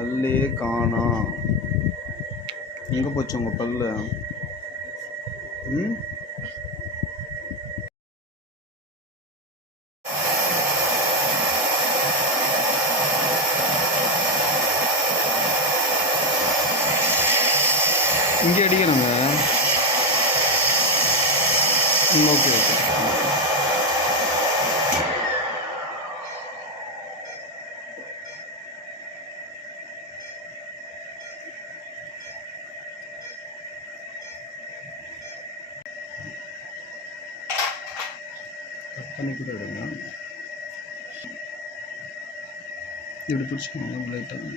பல்லே காணா. எங்கே போச்சு உங்கள் பல்லு? ம், இங்கே அடிக்கணுங்க. Okay okay. கட் பண்ணி கூட விடுங்க. இப்படி பிடிச்சிக்கோங்க லைட்டாக.